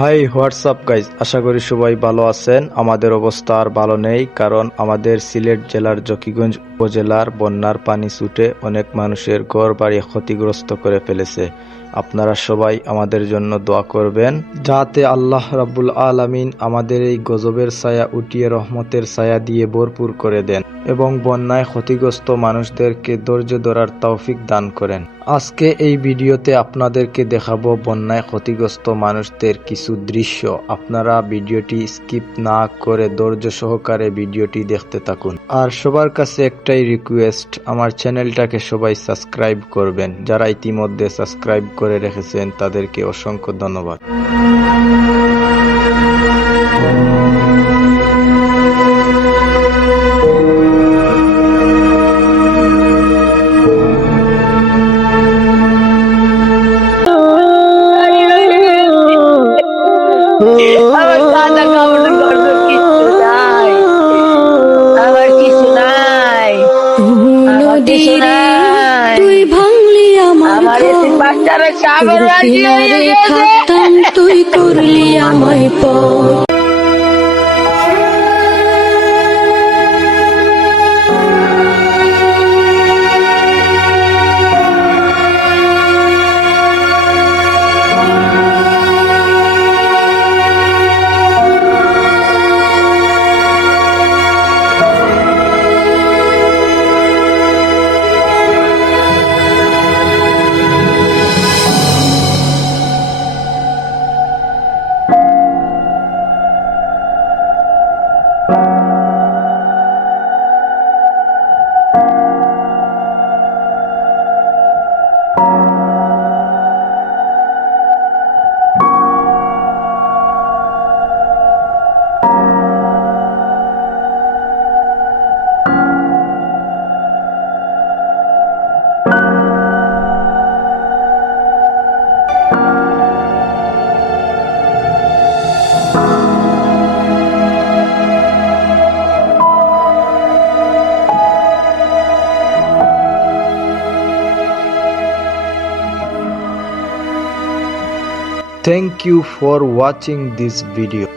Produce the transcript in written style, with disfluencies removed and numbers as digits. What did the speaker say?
High WhatsApp guys, আশা করি সবাই ভালো আছেন। আমাদের অবস্থা আর ভালো নেই, কারণ আমাদের সিলেট জেলার জকিগঞ্জ উপজেলার বন্যার পানি ছুটে অনেক মানুষের ঘর বাড়ি ক্ষতিগ্রস্ত করে ফেলেছে। আপনারা সবাই আমাদের জন্য দোয়া করবেন, যাতে আল্লাহ রাব্বুল আলামিন আমাদের এই গজবের ছায়া উঠিয়ে রহমতের ছায়া দিয়ে ভরপুর করে দেন এবং বন্যায় ক্ষতিগ্রস্ত মানুষদেরকে ধৈর্য ধরার তৌফিক দান করেন। আজকে এই ভিডিওতে আপনাদেরকে দেখাবো বন্যায় ক্ষতিগ্রস্ত মানুষদের কিছু দৃশ্য। আপনারা ভিডিওটি স্কিপ না করে ধৈর্য সহকারে ভিডিওটি দেখতে থাকুন। আর সবার কাছে একটাই রিকোয়েস্ট, আমার চ্যানেলটাকে সবাই সাবস্ক্রাইব করবেন। যারা ইতিমধ্যে সাবস্ক্রাইব করে রেখেছেন তাদেরকে অসংখ্য ধন্যবাদ। আমার কাদা কাপড় গর্ব কিছু নাই, আমার কিছু নাই, আমার কিছু নাই। তুই ভাঙলি আমার এসে বাচ্চারা সাগর কিনারে থাকতাম, তুই করলি আমায় পর। Thank you for watching this video.